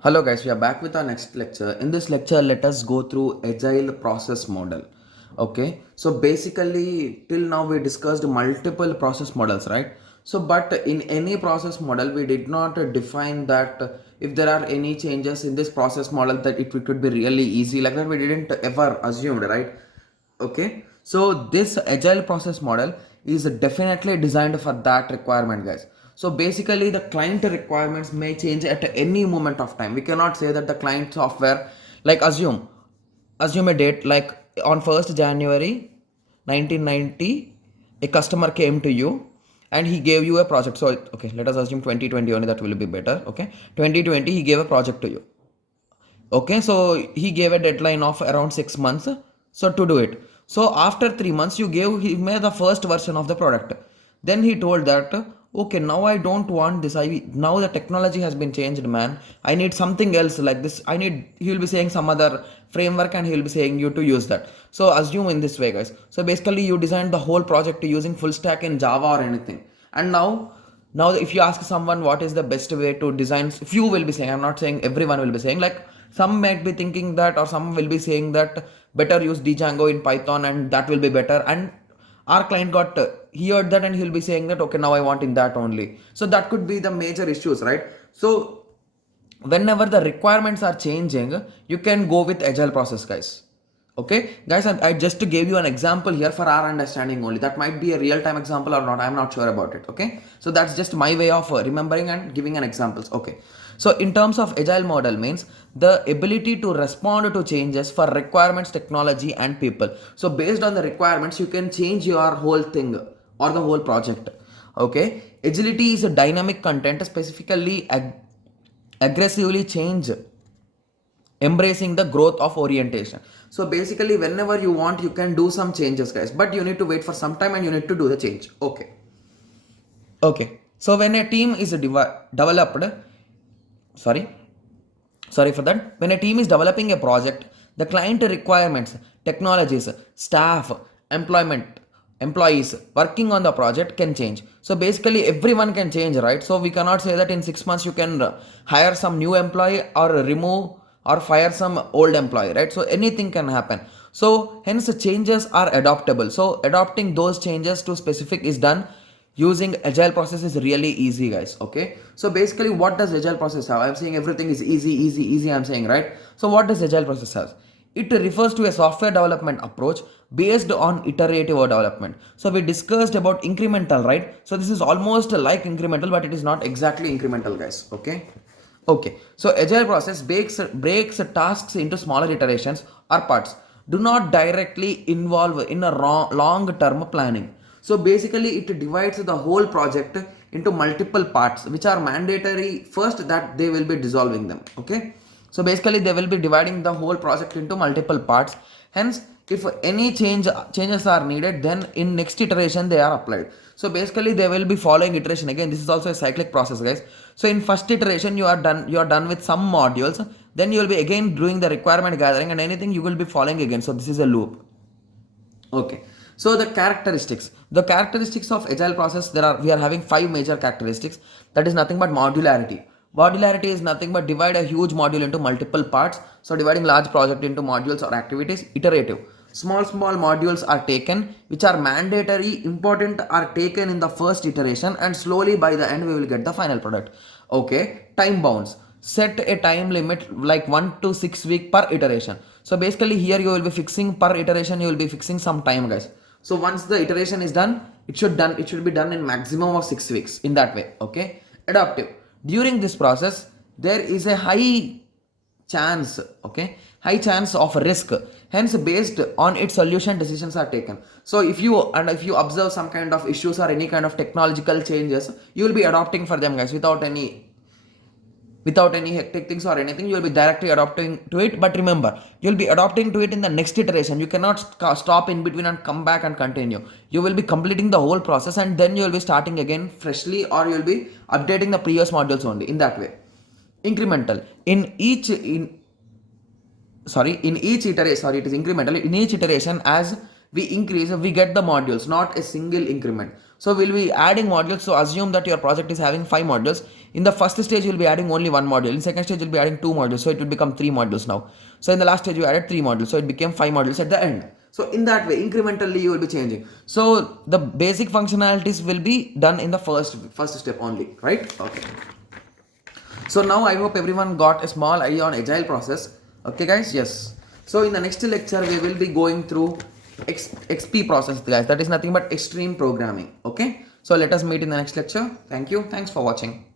Hello guys, we are back with our next lecture. In this lecture, let us go through Agile process model. Okay, so basically till now we discussed multiple process models, right? So but in any process model, we did not define that if there are any changes in this process model that it could be really easy like that. We didn't ever assumed, right? Okay, so this agile process model is definitely designed for that requirement, guys. So basically the client requirements may change at any moment of time. We cannot say that the client software, like assume a date like on 1st January 1990 a customer came to you and he gave you a project. So okay, let us assume 2020 only, that will be better. Okay, 2020 he gave a project to you. Okay, so he gave a deadline of around 6 months so to do it. So after 3 months you gave him the first version of the product. Then he told that okay, now I don't want this. I now the technology has been changed, man. I need something else like this. I need, he will be saying some other framework and he will be saying you to use that. So assume in this way, guys. So basically you designed the whole project using full stack in Java or anything. And now if you ask someone what is the best way to design, few will be saying, I'm not saying everyone will be saying, like some might be thinking that, or some will be saying that better use Django in Python and that will be better. And our client got he heard that and he'll be saying that okay, now I want in that only. So that could be the major issues, right? So whenever the requirements are changing, you can go with agile process, guys. Okay guys, I just gave you an example here for our understanding only. That might be a real time example or not, I'm not sure about it. Okay, so that's just my way of remembering and giving an examples. Okay, so in terms of agile model means the ability to respond to changes for requirements, technology and people. So based on the requirements you can change your whole thing or the whole project. Okay, agility is a dynamic content, specifically aggressively change, embracing the growth of orientation. So basically whenever you want you can do some changes, guys, but you need to wait for some time and you need to do the change. Okay, so when a team is developed, sorry sorry for that, when a team is developing a project, the client requirements, technologies, staff, employment, employees working on the project can change. So basically everyone can change, right? So we cannot say that in 6 months you can hire some new employee or remove or fire some old employee, right? So anything can happen. So hence the changes are adaptable. So adopting those changes to specific is done using agile process is really easy, guys. Okay, so basically what does agile process have? I'm saying everything is easy, I'm saying, right? So what does agile process have? It refers to a software development approach based on iterative development. So we discussed about incremental, right? So this is almost like incremental, but it is not exactly incremental, guys. Okay, so agile process breaks tasks into smaller iterations or parts. Do not directly involve in a long-term planning. So basically, it divides the whole project into multiple parts, which are mandatory first that they will be dissolving them. Okay, so basically they will be dividing the whole project into multiple parts. Hence, if any changes are needed, then in next iteration they are applied. So basically they will be following iteration. Again, this is also a cyclic process, guys. So in first iteration you are done with some modules, then you will be again doing the requirement gathering and anything you will be following again. So this is a loop. Okay, so the characteristics of agile process, we are having five major characteristics. That is nothing but modularity. Modularity is nothing but divide a huge module into multiple parts. So dividing large project into modules or activities. Iterative, small modules are taken which are mandatory important are taken in the first iteration, and slowly by the end we will get the final product. Okay, time bounds, set a time limit like 1 to 6 week per iteration. So basically here you will be fixing per iteration, you will be fixing some time, guys. So once the iteration is done, it should be done in maximum of 6 weeks, in that way. Okay, adaptive, during this process there is a chance high chance of risk, hence based on its solution decisions are taken. So if you observe some kind of issues or any kind of technological changes, you will be adopting for them, guys, without any hectic things or anything. You will be directly adopting to it. But remember, you will be adopting to it in the next iteration. You cannot stop in between and come back and continue. You will be completing the whole process and then you will be starting again freshly, or you will be updating the previous modules only, in that way. Incremental, in each iteration, it is incremental. In each iteration, as we increase, we get the modules, not a single increment. So we'll be adding modules. So assume that your project is having 5 modules. In the first stage, you'll be adding only one module. In second stage, you'll be adding 2 modules. So it will become 3 modules now. So in the last stage, you added 3 modules. So it became 5 modules at the end. So in that way, incrementally, you will be changing. So the basic functionalities will be done in the first step only, right? Okay. So now I hope everyone got a small idea on agile process. Okay guys, yes. So in the next lecture we will be going through XP process guys. That is nothing but extreme programming. Okay. So let us meet in the next lecture. Thank you. Thanks for watching.